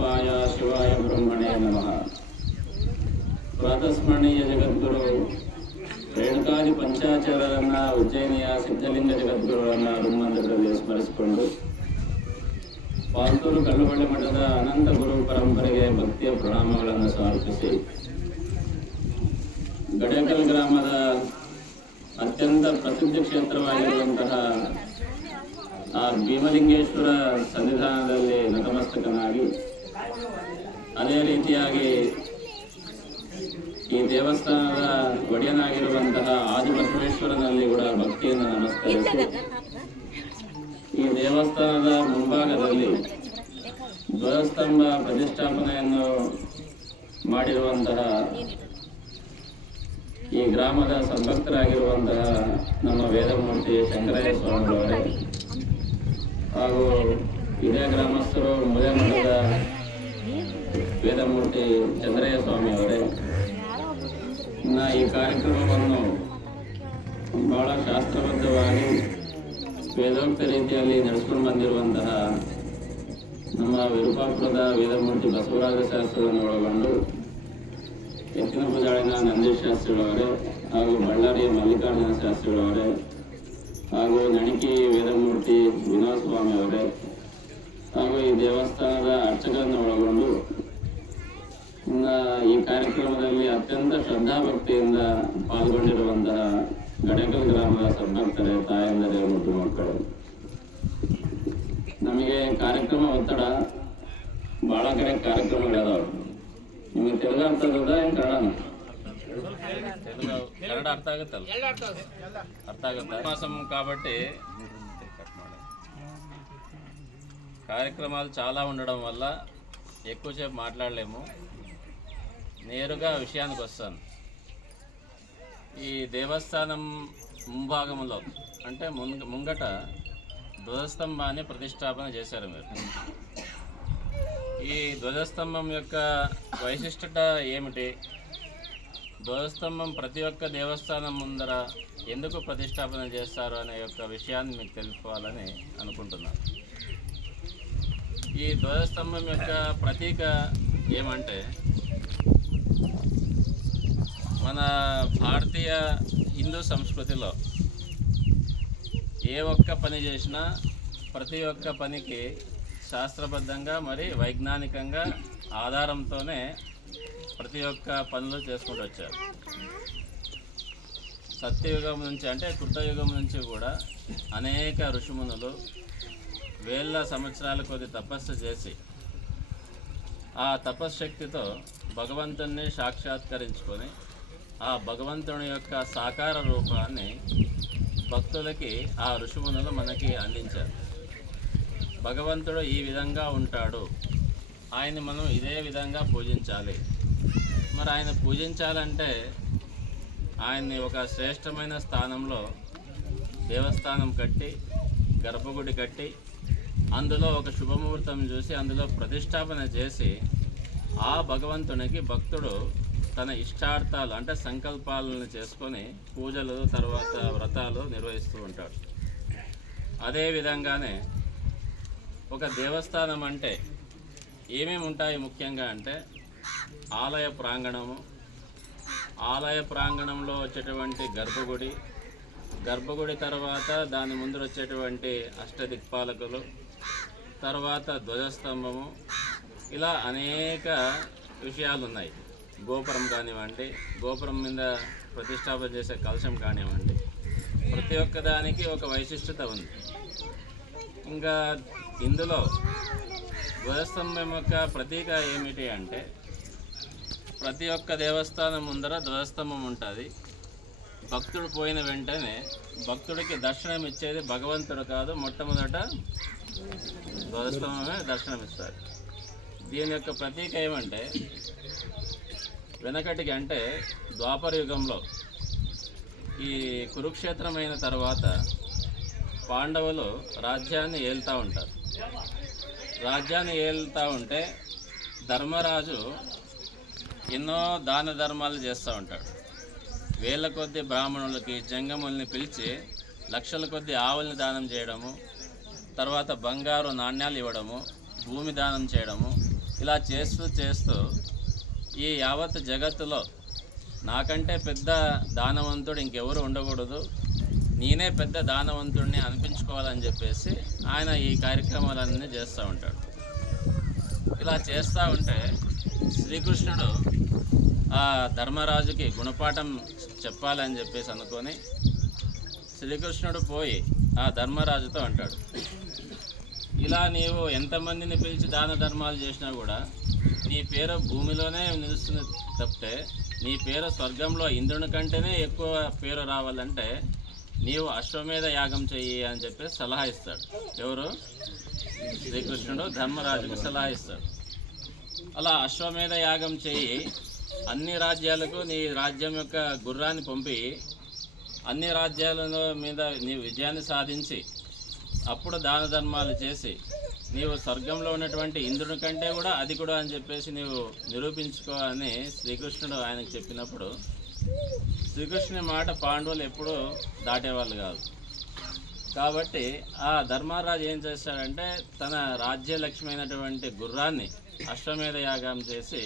ಶಿವಾಯ ಶಿವಾಯ ಬ್ರಹ್ಮಣೇ ನಮಃ. ಪ್ರಾತಸ್ಮರಣೀಯ ಜಗದ್ಗುರು ರೇಣುಕಾದಿ ಪಂಚಾಚಾರ್ಯರನ್ನ ಉಜ್ಜಯಿನಿಯ ಸಿದ್ಧಲಿಂಗ ಜಗದ್ಗುರುಗಳನ್ನ ರುಮ್ಮಂದಿರದಲ್ಲಿ ಸ್ಮರಿಸಿಕೊಂಡು ಪಾಲ್ತೂರು ಕಲ್ಲುಬಳ್ಳಿ ಮಠದ ಅನಂತ ಗುರು ಪರಂಪರೆಗೆ ಭಕ್ತಿಯ ಪ್ರಣಾಮಗಳನ್ನು ಸಮರ್ಪಿಸಿ ಗಡಕಲ್ ಗ್ರಾಮದ ಅತ್ಯಂತ ಪ್ರಸಿದ್ಧ ಕ್ಷೇತ್ರವಾಗಿರುವಂತಹ ಆ ಭೀಮಲಿಂಗೇಶ್ವರ ಸನ್ನಿಧಾನದಲ್ಲಿ ನತಮಸ್ತಕನಾಗಿ ಅದೇ ರೀತಿಯಾಗಿ ಈ ದೇವಸ್ಥಾನದ ಒಡೆಯನಾಗಿರುವಂತಹ ಆದಿಬಸವೇಶ್ವರನಲ್ಲಿ ಕೂಡ ಭಕ್ತಿಯನ್ನು ನಮಸ್ಕರಿಸಿ. ಈ ದೇವಸ್ಥಾನದ ಮುಂಭಾಗದಲ್ಲಿ ಧ್ವಜಸ್ತಂಭ ಪ್ರತಿಷ್ಠಾಪನೆಯನ್ನು ಮಾಡಿರುವಂತಹ ಈ ಗ್ರಾಮದ ಸಂಭಕ್ತರಾಗಿರುವಂತಹ ನಮ್ಮ ವೇದಮೂರ್ತಿ ಶಂಕರಯ್ಯ ಸ್ವಾಮಿಗಳವರೇ ಹಾಗೂ ಇದೇ ಗ್ರಾಮಸ್ಥರು ಮುದೇ ಮಠದ ವೇದಮೂರ್ತಿ ಚಂದ್ರಯ್ಯ ಸ್ವಾಮಿ ಅವರೇ, ನಾ ಈ ಕಾರ್ಯಕ್ರಮವನ್ನು ಬಹಳ ಶಾಸ್ತ್ರಬದ್ಧವಾಗಿ ವೇದೋಕ್ತ ರೀತಿಯಲ್ಲಿ ನಡೆಸ್ಕೊಂಡು ಬಂದಿರುವಂತಹ ನಮ್ಮ ವಿರೂಪಾಪುರದ ವೇದಮೂರ್ತಿ ಬಸವರಾಜ ಶಾಸ್ತ್ರವನ್ನು ಒಳಗೊಂಡು ಎತ್ತಿನ ಪುಜಾಳಿನ ನಂದೀಶ್ ಶಾಸ್ತ್ರಿಗಳವರೇ ಹಾಗೂ ಬಳ್ಳಾರಿಯ ಮಲ್ಲಿಕಾರ್ಜುನ ಶಾಸ್ತ್ರಿಗಳವರೇ ಹಾಗೂ ನಣಿಕಿ ವೇದಮೂರ್ತಿ ವಿನೋದ್ ಸ್ವಾಮಿ ಅವರೇ ಹಾಗೂ ಈ ದೇವಸ್ಥಾನದ ಅರ್ಚಕರನ್ನು ಒಳಗೊಂಡು ಕಾರ್ಯಕ್ರಮದಲ್ಲಿ ಅತ್ಯಂತ ಶ್ರದ್ಧಾಭಕ್ತಿಯಿಂದ ಪಾಲ್ಗೊಂಡಿರುವಂತಹ ಗಡಕಲ್ ಗ್ರಾಮದ ಸದ್ಭಕ್ತರೆ ತಾಯಂದರೆ ಮತ್ತು ಮಕ್ಕಳು. ನಮಗೆ ಕಾರ್ಯಕ್ರಮ ಒತ್ತಡ ಬಹಳ ಕಡೆ ಕಾರ್ಯಕ್ರಮಗಳದಾವ. ನಿಮಗೆ ತೆಲುಗು ಅರ್ಥ ಆಗದ ಏನು ಕನ್ನಡ ಆಗುತ್ತೆ ಅಲ್ಲ ಆಗುತ್ತಲ್ಲ? ಅರ್ಥ ಆಗುತ್ತೆ? మాసం కాబట్టి కార్యక్రమాలు చాలా ఉండడం వల్ల ఎక్కువసేపు మాట్లాడలేము. నేరుగా విషయానికి వస్తాను. ఈ దేవస్థానం ముంభాగంలో అంటే ముంగ ముంగట ధ్వజస్తంభాన్ని ప్రతిష్టాపన చేశారు మీరు. ఈ ధ్వజస్తంభం యొక్క వైశిష్టత ఏమిటి? ధ్వజస్తంభం ప్రతి ఒక్క దేవస్థానం ముందర ఎందుకు ప్రతిష్టాపన చేస్తారు అనే యొక్క విషయాన్ని మీకు తెలుసుకోవాలని అనుకుంటున్నాను. ఈ ధ్వజస్తంభం యొక్క ప్రతీక ఏమంటే మన భారతీయ హిందూ సంస్కృతిలో ఏ ఒక్క పని చేసినా ప్రతి ఒక్క పనికి శాస్త్రబద్ధంగా మరి వైజ్ఞానికంగా ఆధారంతోనే ప్రతి ఒక్క పనులు చేసుకుంటూ వచ్చారు. సత్యయుగం నుంచి అంటే కృతయుగం నుంచి కూడా అనేక ఋషిమునులు వేల సంవత్సరాల కొద్ది తపస్సు చేసి ఆ తపశ్శక్తితో భగవంతుణ్ణి సాక్షాత్కరించుకొని ఆ భగవంతుని యొక్క సాకార రూపాన్ని భక్తులకి ఆ ఋషిమునులు మనకి అందించారు. భగవంతుడు ఈ విధంగా ఉంటాడు. ఆయన్ని మనం ఇదే విధంగా పూజించాలి. మరి ఆయన పూజించాలంటే ఆయన్ని ఒక శ్రేష్టమైన స్థానంలో దేవస్థానం కట్టి గర్భగుడి కట్టి అందులో ఒక శుభముహూర్తం చూసి అందులో ప్రతిష్టాపన చేసి ఆ భగవంతునికి భక్తుడు తన ఇష్టార్థాలు అంటే సంకల్పాలను చేసుకొని పూజలు తర్వాత వ్రతాలు నిర్వహిస్తూ ఉంటాడు. అదేవిధంగానే ఒక దేవస్థానం అంటే ఏమేమి ఉంటాయి ముఖ్యంగా అంటే ఆలయ ప్రాంగణము ఆలయ ప్రాంగణంలో వచ్చేటువంటి గర్భగుడి గర్భగుడి తర్వాత దాని ముందు వచ్చేటువంటి అష్టదిక్పాలకులు తర్వాత ధ్వజస్తంభము ఇలా అనేక విషయాలు ఉన్నాయి గోపురం కానివ్వండి గోపురం మీద ప్రతిష్టాపన చేసే కలశం కానివ్వండి ప్రతి ఒక్క దానికి ఒక వైశిష్టత ఉంది. ఇంకా ఇందులో ధ్వజస్తంభం యొక్క ప్రతీక ఏమిటి అంటే ప్రతి ఒక్క దేవస్థానం ముందర ధ్వజస్తంభం ఉంటుంది. భక్తుడు పోయిన వెంటనే భక్తుడికి దర్శనం ఇచ్చేది భగవంతుడు కాదు మొట్టమొదట ధ్వజస్తంభమే దర్శనం ఇస్తారు దీని యొక్క ప్రతీక ఏమంటే వెనకటికి అంటే ద్వాపర యుగంలో ఈ కురుక్షేత్రమైన తర్వాత పాండవులు రాజ్యాన్ని ఏల్తా ఉంటారు. రాజ్యాన్ని ఏలుతూ ఉంటే ధర్మరాజు ఎన్నో దాన ధర్మాలు చేస్తూ ఉంటాడు. వేల కొద్ది బ్రాహ్మణులకి జంగముల్ని పిలిచి లక్షల కొద్ది ఆవుల్ని దానం చేయడము తర్వాత బంగారు నాణ్యాలు ఇవ్వడము భూమి దానం చేయడము ఇలా చేస్తూ చేస్తూ ఈ యావత్ జగత్తులో నాకంటే పెద్ద దానవంతుడు ఇంకెవరు ఉండకూడదు. నేనే పెద్ద దానవంతుడిని అనిపించుకోవాలని చెప్పేసి ఆయన ఈ కార్యక్రమాలన్నీ చేస్తూ ఉంటాడు. ఇలా చేస్తూ ఉంటే శ్రీకృష్ణుడు ఆ ధర్మరాజుకి గుణపాఠం చెప్పాలని చెప్పేసి అనుకొని శ్రీకృష్ణుడు పోయి ఆ ధర్మరాజుతో అంటాడు. ఇలా నీవు ఎంతమందిని పిలిచి దాన ధర్మాలు చేసినా కూడా నీ పేరు భూమిలోనే నిలుస్తుంది తప్పితే నీ పేరు స్వర్గంలో ఇంద్రుని కంటేనే ఎక్కువ పేరు రావాలంటే నీవు అశ్వమేధ యాగం చెయ్యి అని చెప్పి సలహా ఇస్తాడు. ఎవరు? శ్రీకృష్ణుడు ధర్మరాజుకు సలహా ఇస్తాడు. అలా అశ్వమేధ యాగం చేయి అన్ని రాజ్యాలకు నీ రాజ్యం యొక్క గుర్రాన్ని పంపి అన్ని రాజ్యాల మీద నీ విజయాన్ని సాధించి అప్పుడు దాన ధర్మాలు చేసి నీవు స్వర్గంలో ఉన్నటువంటి ఇంద్రుని కంటే కూడా అది కూడా అని చెప్పేసి నీవు నిరూపించుకో అని శ్రీకృష్ణుడు ఆయనకు చెప్పినప్పుడు శ్రీకృష్ణుని మాట పాండవులు ఎప్పుడూ దాటేవాళ్ళు కాదు. కాబట్టి ఆ ధర్మరాజు ఏం చేశాడంటే తన రాజ్యలక్ష్యమైనటువంటి గుర్రాన్ని అశ్వమేధ యాగం చేసి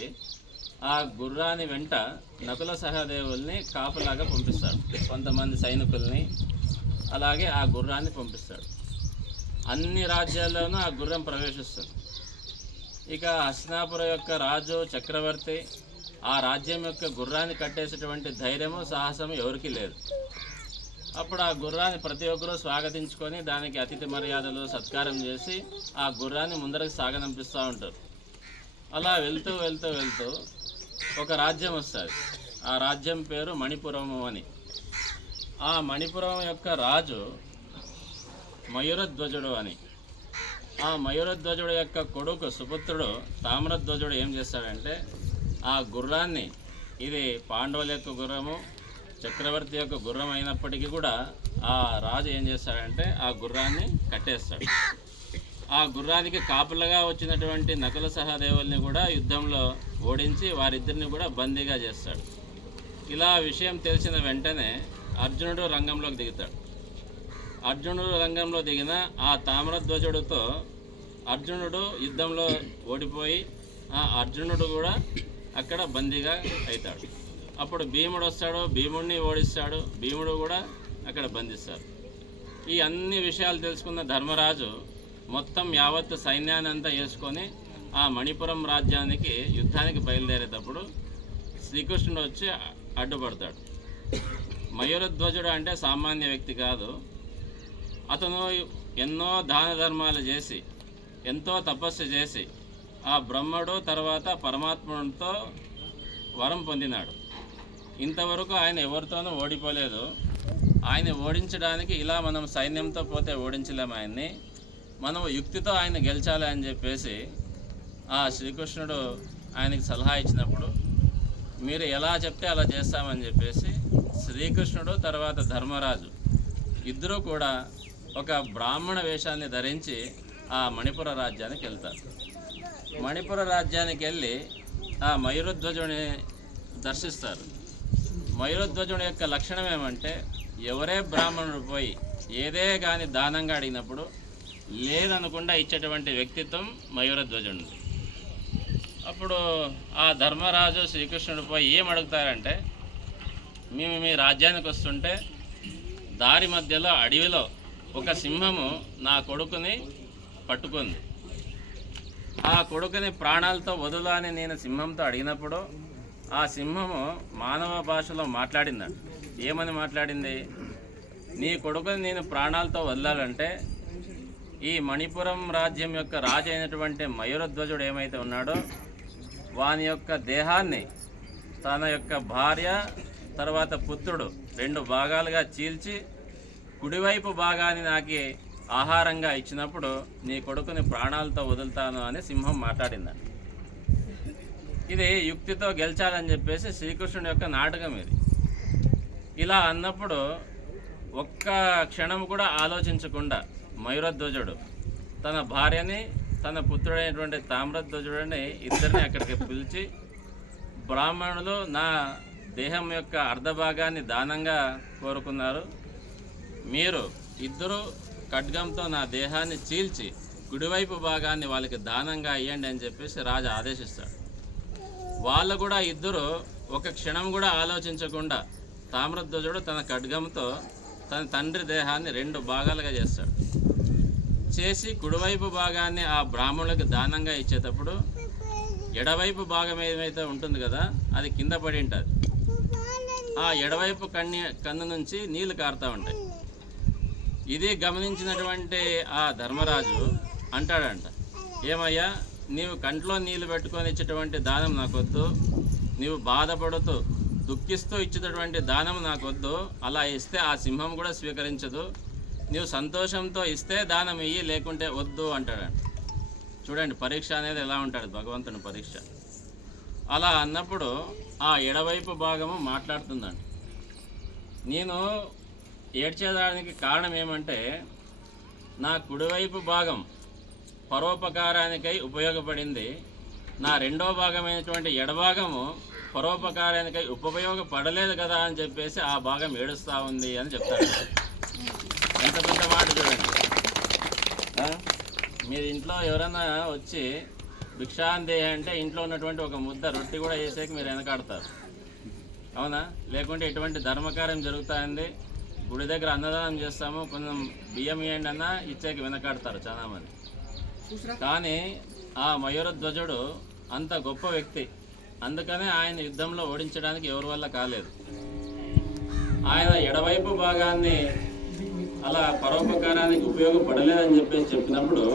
ఆ గుర్రాన్ని వెంట నకుల సహదేవుల్ని కాపులాగా పంపిస్తాడు. కొంతమంది సైనికుల్ని అలాగే ఆ గుర్రాన్ని పంపిస్తాడు. అన్ని రాజ్యాల్లోనూ ఆ గుర్రం ప్రవేశిస్తుంది. ఇక హస్నాపుర యొక్క రాజు చక్రవర్తి ఆ రాజ్యం యొక్క గుర్రాన్ని కట్టేసేటువంటి ధైర్యము సాహసము ఎవరికీ లేదు. అప్పుడు ఆ గుర్రాన్ని ప్రతి ఒక్కరూ స్వాగతించుకొని దానికి అతిథి మర్యాదలు సత్కారం చేసి ఆ గుర్రాన్ని ముందరకు సాగనంపిస్తూ ఉంటారు. అలా వెళ్తూ వెళ్తూ వెళ్తూ ఒక రాజ్యం వస్తుంది. ఆ రాజ్యం పేరు మణిపురము అని. ఆ మణిపురం యొక్క రాజు మయూరధ్వజుడు అని. ఆ మయూరధ్వజుడు యొక్క కొడుకు సుపుత్రుడు తామ్రధ్వజుడు ఏం చేస్తాడంటే ఆ గుర్రాన్ని ఇది పాండవుల యొక్క గుర్రము చక్రవర్తి యొక్క గుర్రం అయినప్పటికీ కూడా ఆ రాజు ఏం చేస్తాడంటే ఆ గుర్రాన్ని కట్టేస్తాడు. ఆ గుర్రానికి కాపులుగా వచ్చినటువంటి నకుల సహదేవుల్ని కూడా యుద్ధంలో ఓడించి వారిద్దరిని కూడా బందీగా చేస్తాడు. ఇలా విషయం తెలిసిన వెంటనే అర్జునుడు రంగంలోకి దిగుతాడు. అర్జునుడు రంగంలో దిగిన ఆ తామ్రధ్వజుడితో అర్జునుడు యుద్ధంలో ఓడిపోయి ఆ అర్జునుడు కూడా అక్కడ బందీగా అవుతాడు. అప్పుడు భీముడు వస్తాడు భీముడిని ఓడిస్తాడు భీముడు కూడా అక్కడ బంధిస్తాడు ఈ అన్ని విషయాలు తెలుసుకున్న ధర్మరాజు మొత్తం యావత్ సైన్యాన్ని అంతా వేసుకొని ఆ మణిపురం రాజ్యానికి యుద్ధానికి బయలుదేరేటప్పుడు శ్రీకృష్ణుడు వచ్చి అడ్డుపడతాడు. మయూరధ్వజుడు అంటే సామాన్య వ్యక్తి కాదు. అతను ఎన్నో దాన ధర్మాలు చేసి ఎంతో తపస్సు చేసి ఆ బ్రహ్మడు తర్వాత పరమాత్మతో వరం పొందినాడు. ఇంతవరకు ఆయన ఎవరితోనూ ఓడిపోలేదు. ఆయన ఓడించడానికి ఇలా మనం సైన్యంతో పోతే ఓడించలేము ఆయన్ని. మనం యుక్తితో ఆయన గెలిచాలి అని చెప్పేసి ఆ శ్రీకృష్ణుడు ఆయనకి సలహా ఇచ్చినప్పుడు మీరు ఎలా చెప్తే అలా చేస్తామని చెప్పేసి శ్రీకృష్ణుడు తర్వాత ధర్మరాజు ఇద్దరూ కూడా ఒక బ్రాహ్మణ వేషాన్ని ధరించి ఆ మణిపుర రాజ్యానికి వెళ్తారు. మణిపుర రాజ్యానికి వెళ్ళి ఆ మయూరధ్వజుని దర్శిస్తారు. మయూరధ్వజుని యొక్క లక్షణం ఏమంటే ఎవరే బ్రాహ్మణుడు పోయి ఏదే కానీ దానంగా అడిగినప్పుడు లేదనకుండా ఇచ్చేటువంటి వ్యక్తిత్వం మయూరధ్వజుడు అప్పుడు ఆ ధర్మరాజు శ్రీకృష్ణుడు పోయి ఏం అడుగుతారంటే మేము మీ రాజ్యానికి వస్తుంటే దారి మధ్యలో అడవిలో ఒక సింహము నా కొడుకుని పట్టుకుంది. ఆ కొడుకుని ప్రాణాలతో వదులు అని నేను సింహంతో అడిగినప్పుడు ఆ సింహము మానవ భాషలో మాట్లాడిందంట. ఏమని మాట్లాడింది? నీ కొడుకుని నేను ప్రాణాలతో వదలాలంటే ఈ మణిపురం రాజ్యం యొక్క రాజు అయినటువంటి మయూరధ్వజుడు ఏమైతే ఉన్నాడో వాని యొక్క దేహాన్ని తన యొక్క భార్య తర్వాత పుత్రుడు రెండు భాగాలుగా చీల్చి కుడివైపు భాగాన్ని నాకు ఆహారంగా ఇచ్చినప్పుడు నీ కొడుకుని ప్రాణాలతో వదులుతాను అని సింహం మాట్లాడిందండి. ఇది యుక్తితో గెలిచాలని చెప్పేసి శ్రీకృష్ణుడి యొక్క నాటకం ఇది. ఇలా అన్నప్పుడు ఒక్క క్షణం కూడా ఆలోచించకుండా మయూరధ్వజుడు తన భార్యని తన పుత్రుడైనటువంటి తామ్రధ్వజుడిని ఇద్దరిని అక్కడికి పిలిచి బ్రాహ్మణులు నా దేహం యొక్క అర్ధభాగాన్ని దానంగా కోరుకున్నారు. మీరు ఇద్దరు ఖడ్గంతో నా దేహాన్ని చీల్చి కుడివైపు భాగాన్ని వాళ్ళకి దానంగా ఇవ్వండి అని చెప్పేసి రాజు ఆదేశిస్తాడు. వాళ్ళు కూడా ఇద్దరు ఒక క్షణం కూడా ఆలోచించకుండా తామ్రధ్వజుడు తన ఖడ్గంతో తన తండ్రి దేహాన్ని రెండు భాగాలుగా చేస్తాడు. చేసి కుడివైపు భాగాన్ని ఆ బ్రాహ్మణులకు దానంగా ఇచ్చేటప్పుడు ఎడవైపు భాగం ఏమైతే ఉంటుంది కదా అది కింద పడి ఉంటుంది. ఆ ఎడవైపు కన్ని కన్ను నుంచి నీళ్ళు కారుతూ ఉంటాయి. ఇది గమనించినటువంటి ఆ ధర్మరాజు అంటాడంట ఏమయ్యా నీవు కంట్లో నీళ్ళు పెట్టుకొని ఇచ్చేటువంటి దానం నాకొద్దు నీవు బాధపడుతూ దుఃఖిస్తూ ఇచ్చేటటువంటి దానం నాకొద్దు అలా ఇస్తే ఆ సింహం కూడా స్వీకరించదు నీవు సంతోషంతో ఇస్తే దానం ఇయ్యి లేకుంటే వద్దు అంటాడంట. చూడండి పరీక్ష అనేది ఎలా ఉంటాడు భగవంతుని పరీక్ష. అలా అన్నప్పుడు ఆ ఎడవైపు భాగము మాట్లాడుతుందండి నేను ఏడ్చేదానికి కారణం ఏమంటే నా కుడివైపు భాగం పరోపకారానికై ఉపయోగపడింది. నా రెండో భాగమైనటువంటి ఎడభాగము పరోపకారానికై ఉపయోగపడలేదు కదా అని చెప్పేసి ఆ భాగం ఏడుస్తూ ఉంది అని చెప్తాడు ఎంత పెద్ద మాట చూడండి. మీరు ఇంట్లో ఎవరైనా వచ్చి భిక్షాందే అంటే ఇంట్లో ఉన్నటువంటి ఒక ముద్ద రొట్టి కూడా వేసేకి మీరు వెనకాడతారు. అవునా? లేకుంటే ఎటువంటి ధర్మకార్యం జరుగుతుంది గుడి దగ్గర అన్నదానం చేస్తాము కొంచెం బియ్యం ఇవ్వండి అన్న ఇచ్చేకి వెనకాడతారు చాలామంది కానీ ఆ మయూరధ్వజుడు అంత గొప్ప వ్యక్తి. అందుకనే ఆయన యుద్ధంలో ఓడించడానికి ఎవరి వల్ల కాలేదు. ఆయన ఎడవైపు భాగాన్ని అలా పరోపకారానికి ఉపయోగపడలేదని చెప్పేసి చెప్పినప్పుడు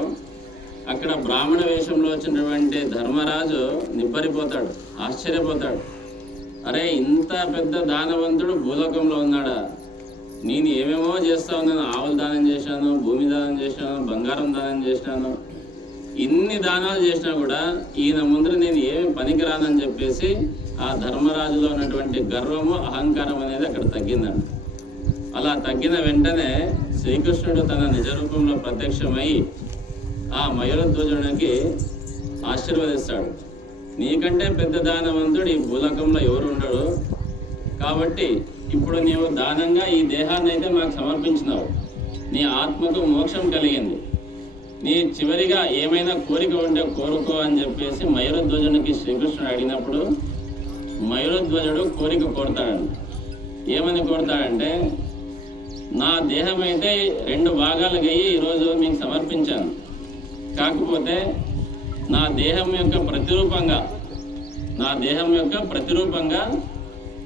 అక్కడ బ్రాహ్మణ వేషంలో వచ్చినటువంటి ధర్మరాజు నిబ్బరిపోతాడు ఆశ్చర్యపోతాడు. అరే ఇంత పెద్ద దానవంతుడు భూలోకంలో ఉన్నాడా? నేను ఏమేమో చేస్తాను ఉన్నాను ఆవుల దానం చేశాను భూమి దానం చేశాను బంగారం దానం చేశాను. ఇన్ని దానాలు చేసినా కూడా ఈయన ముందర నేను ఏమి పనికిరానని చెప్పేసి ఆ ధర్మరాజులో ఉన్నటువంటి గర్వము అహంకారం అనేది అక్కడ తగ్గిందండి అలా తగ్గిన వెంటనే శ్రీకృష్ణుడు తన నిజ రూపంలో ప్రత్యక్షమై ఆ మయూరధ్వజునికి ఆశీర్వదిస్తాడు. నీకంటే పెద్ద దానవంతుడు ఈ భూలకంలో ఎవరు ఉండడు. కాబట్టి ఇప్పుడు నీవు దానంగా ఈ దేహాన్ని అయితే మాకు సమర్పించినావు. నీ ఆత్మకు మోక్షం కలిగింది. నీ చివరిగా ఏమైనా కోరిక ఉంటే కోరుకో అని చెప్పేసి మయూరధ్వజునికి శ్రీకృష్ణుడు అడిగినప్పుడు మయూరధ్వజుడు కోరిక కోరుతాడండి ఏమని కోరుతాడంటే నా దేహం అయితే రెండు భాగాలుగా గయ్యి ఈరోజు మీకు సమర్పించాను. కాకపోతే నా దేహం యొక్క ప్రతిరూపంగా నా దేహం యొక్క ప్రతిరూపంగా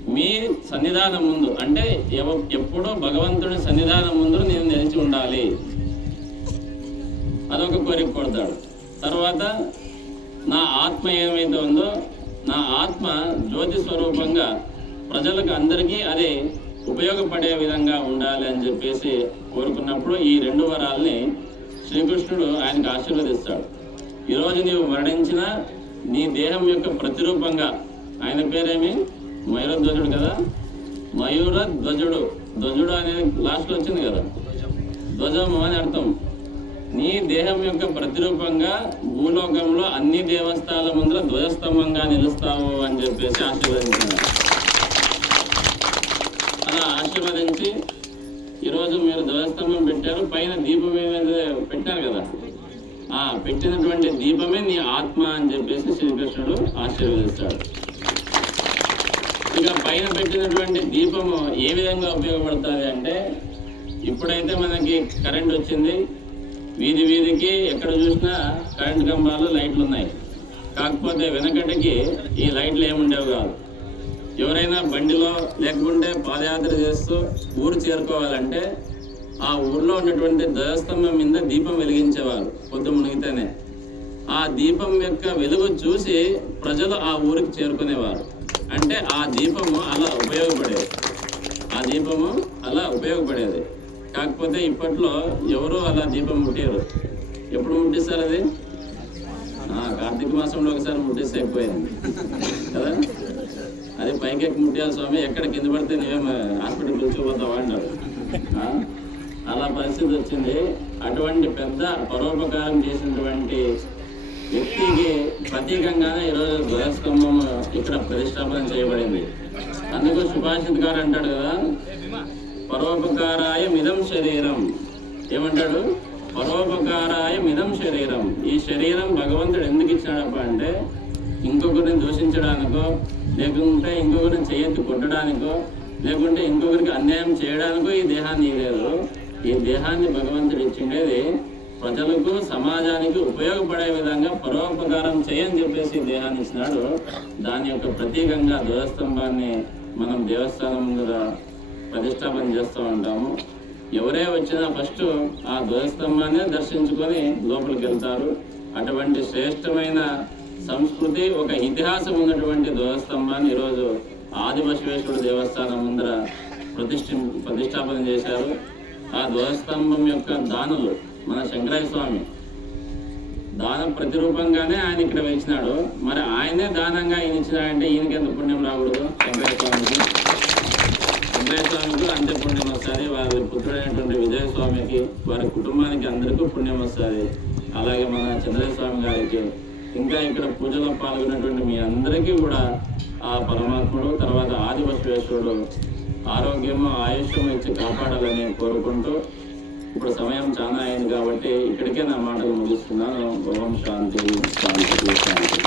మీ సన్నిధానం ముందు అంటే ఎవ- ఎప్పుడూ భగవంతుడి సన్నిధానం ముందు నేను నిలిచి ఉండాలి. అదొక కోరిక కొడతాడు తర్వాత నా ఆత్మ ఏమైతే ఉందో నా ఆత్మ జ్యోతి స్వరూపంగా ప్రజలకు అందరికీ అది ఉపయోగపడే విధంగా ఉండాలి అని చెప్పేసి కోరుకున్నప్పుడు ఈ రెండు వరాల్ని శ్రీకృష్ణుడు ఆయనకు ఆశీర్వదిస్తాడు. ఈరోజు నీవు మరణించిన నీ దేహం యొక్క ప్రతిరూపంగా ఆయన పేరేమి? మయూరధ్వజుడు కదా? మయూర ధ్వజుడు. ధ్వజుడు అనేది లాస్ట్లో వచ్చింది కదా? ధ్వజము అని అర్థం. నీ దేహం యొక్క ప్రతిరూపంగా భూలోకంలో అన్ని దేవస్థానాల ముందర ధ్వజస్తంభంగా నిలుస్తావు అని చెప్పేసి ఆశీర్వదించారు అలా ఆశీర్వదించి ఈరోజు మీరు ధ్వజస్తంభం పెట్టారు. పైన దీపం ఏమైతే పెట్టారు కదా? ఆ పెట్టినటువంటి దీపమే నీ ఆత్మ అని చెప్పేసి శ్రీకృష్ణుడు ఆశీర్వదిస్తాడు. ఇక్కడ పైన పెట్టినటువంటి దీపము ఏ విధంగా ఉపయోగపడుతుంది అంటే ఇప్పుడైతే మనకి కరెంట్ వచ్చింది. వీధి వీధికి ఎక్కడ చూసినా కరెంట్ కంబాలు లైట్లు ఉన్నాయి. కాకపోతే వెనకటికి ఈ లైట్లు ఏముండేవి కాదు. ఎవరైనా బండిలో లేకుంటే పాదయాత్ర చేస్తూ ఊరు చేరుకోవాలంటే ఆ ఊర్లో ఉన్నటువంటి ధ్వజస్తంభం మీద దీపం వెలిగించేవారు పొద్దు మునిగితేనే. ఆ దీపం యొక్క వెలుగు చూసి ప్రజలు ఆ ఊరికి చేరుకునేవారు. అంటే ఆ దీపము అలా ఉపయోగపడేది. ఆ దీపము అలా ఉపయోగపడేది. కాకపోతే ఇప్పట్లో ఎవరు అలా దీపం ముట్టారు ఎప్పుడు ముట్టిస్తారు అది? కార్తీక మాసంలో ఒకసారి ముట్టిస్తే అయిపోయింది. కదా? అది పైకెక్కి ముట్టాలి స్వామి ఎక్కడ కింద పడితే నువ్వేం హాస్పిటల్ పిలుచుకుపోతావా అన్నారు అలా పరిస్థితి వచ్చింది. అటువంటి పెద్ద పరోపకారం చేసినటువంటి వ్యక్తికి ప్రత్యేకంగానే ఈరోజు ధ్వజస్తంభం ఇక్కడ ప్రతిష్టాపన చేయబడింది. అందుకు సుభాషిత్ గారు అంటాడు కదా పరోపకారాయ మిదం శరీరం. ఏమంటాడు? పరోపకారాయ మిదం శరీరం. ఈ శరీరం భగవంతుడు ఎందుకు ఇచ్చాడప్ప అంటే ఇంకొకరిని దూషించడానికో లేకుంటే ఇంకొకరిని చేయెత్తి కొట్టడానికో లేకుంటే ఇంకొకరికి అన్యాయం చేయడానికో ఈ దేహాన్ని ఇవ్వలేదు ఈ దేహాన్ని భగవంతుడు ఇచ్చిండేది ప్రజలకు సమాజానికి ఉపయోగపడే విధంగా పరోపకారం చేయని చెప్పేసి దేహాన్ని ఇచ్చినాడు. దాని యొక్క ప్రతీకంగా ధ్వజస్తంభాన్ని మనం దేవస్థానం ముందర ప్రతిష్టాపన చేస్తూ ఉంటాము. ఎవరే వచ్చినా ఫస్ట్ ఆ ధ్వజస్తంభాన్ని దర్శించుకొని లోపలికి వెళ్తారు. అటువంటి శ్రేష్టమైన సంస్కృతి ఒక ఇతిహాసం ఉన్నటువంటి ధ్వజస్తంభాన్ని ఈరోజు ఆది బసవేశ్వరుడు దేవస్థానం ముందర ప్రతిష్ఠి ప్రతిష్టాపన చేశారు. ఆ ధ్వజస్తంభం యొక్క దానులు మన శంకరయ్య స్వామి దానం ప్రతిరూపంగానే ఆయన ఇక్కడ వేసినాడు మరి ఆయనే దానంగా ఈయన ఇచ్చినాడంటే ఈయనకి ఎంత పుణ్యం రాకూడదు? శంకరయ్య స్వామికి వెంకయ్య స్వామికి అంతే పుణ్యం వస్తుంది. వారి పుత్రుడైనటువంటి విజయ స్వామికి వారి కుటుంబానికి అందరికీ పుణ్యం వస్తుంది. అలాగే మన చంద్రస్వామి స్వామి గారికి. ఇంకా ఇక్కడ పూజలో పాల్గొన్నటువంటి మీ అందరికీ కూడా ఆ పరమాత్ముడు తర్వాత ఆది ఆరోగ్యము ఆయుష్యము ఇచ్చి కాపాడాలని కోరుకుంటూ ఇప్పుడు సమయం చాలా అయింది కాబట్టి ఇక్కడికే నా మాటలు ముగిస్తున్నాను. ఓం శాంతి శాంతి శాంతి.